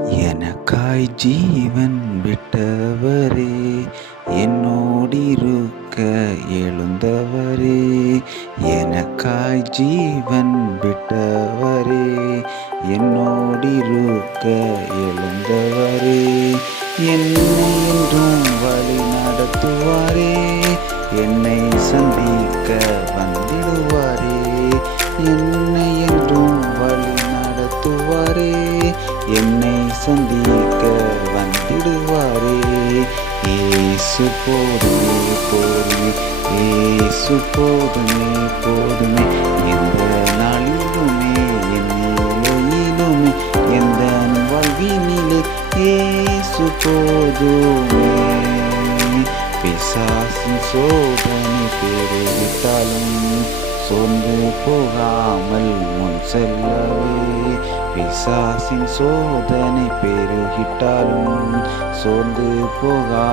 எனக்காய் ஜீவன் விட்டவரே, என்னோடிருக்க எழுந்தவரே. எனக்காய் ஜீவன் விட்டவரே, என்னோடிருக்க எழுந்தவரே. என்னை என்றும் வழி நடத்துவாரே, என்னை சந்திக்க வந்திடுவாரே. என்னை என்றும் வழி நடத்துவாரே, என்னை சந்திக்க வந்திடுவாரே. ஏசு போதுமே போதுமே, ஏசு போதுமே போதுமே. எந்த நாளிலுமே என் நிலையிலுமே எந்த வாழ்வினிலே ஏசு போதுமே. பிசாசின் சோதனை பெருகிட்டாலும் சோர்ந்து போகாமல் முன் செல்லவே. பிசாசின் சோதனை பெருகிட்டாலும் சோர்ந்து போகா